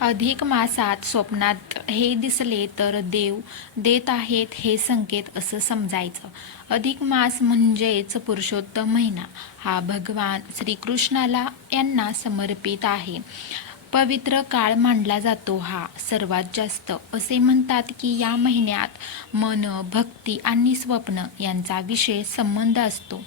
अधिक मासात स्वप्नात हे दिसले तर देव देत आहेत हे संकेत असं समजायचं. अधिक मास म्हणजेच पुरुषोत्तम महिना. हा भगवान श्रीकृष्णाला यांना समर्पित आहे. पवित्र काळ मानला जातो. हा सर्वात जास्त असे म्हणतात की या महिन्यात मन, भक्ती आणि स्वप्न यांचा विशेष संबंध असतो.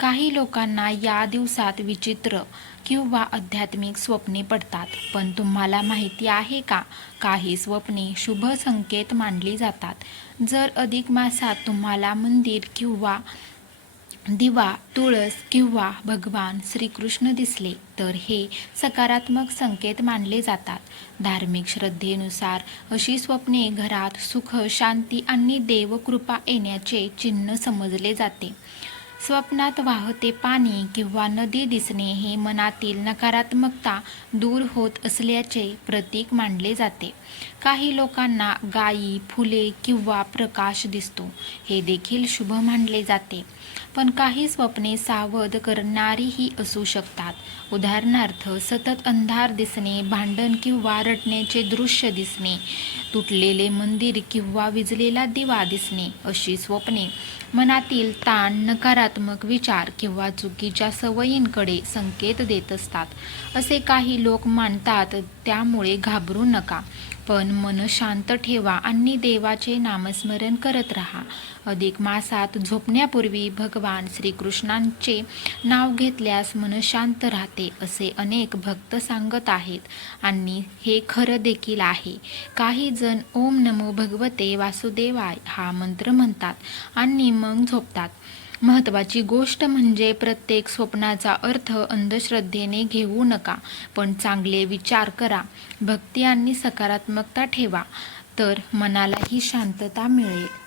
काही लोकांना या दिवसात विचित्र किंवा आध्यात्मिक स्वप्ने पडतात. पण तुम्हाला माहिती आहे का, काही स्वप्ने शुभ संकेत मानली जातात. जर अधिक मासात तुम्हाला मंदिर किंवा दिवा, तुळस किंवा भगवान श्रीकृष्ण दिसले तर हे सकारात्मक संकेत मानले जातात. धार्मिक श्रद्धेनुसार अशी स्वप्ने घरात सुख, शांती आणि देवकृपा येण्याचे चिन्ह समजले जाते. स्वप्नात वाहते पाणी किंवा नदी दिसणे हे मनातील नकारात्मकता दूर होत असल्याचे प्रतीक मानले जाते. काही लोकांना गायी, फुले किंवा प्रकाश दिसतो, हे देखील शुभ मानले जाते. पण काही स्वप्ने सावध करणारीही असू शकतात. उदाहरणार्थ, सतत अंधार दिसणे, भांडण किंवा रडण्याचे दृश्य दिसणे, तुटलेले मंदिर किंवा विझलेला दिवा दिसणे. अशी स्वप्ने मनातील ताण, नकारात्मक विचार किंवा चुकीच्या सवयींकडे संकेत देत असतात, असे काही लोक मानतात. त्यामुळे घाबरू नका, पण मन शांत ठेवा आणि देवाचे नामस्मरण करत राहा. अधिक मासात झोपण्यापूर्वी भगवान श्रीकृष्णांचे नाव घेतल्यास मन शांत राहते, असे अनेक भक्त सांगत आहेत आणि हे खरं देखील आहे. काही जण ओम नमो भगवते वासुदेवाय हा मंत्र म्हणतात आणि मग झोपतात. महत्त्वाची गोष्ट म्हणजे प्रत्येक स्वप्नाचा अर्थ अंधश्रद्धेने घेऊ नका, पण चांगले विचार करा, भक्ती आणि सकारात्मकता ठेवा, तर मनालाही शांतता मिळेल.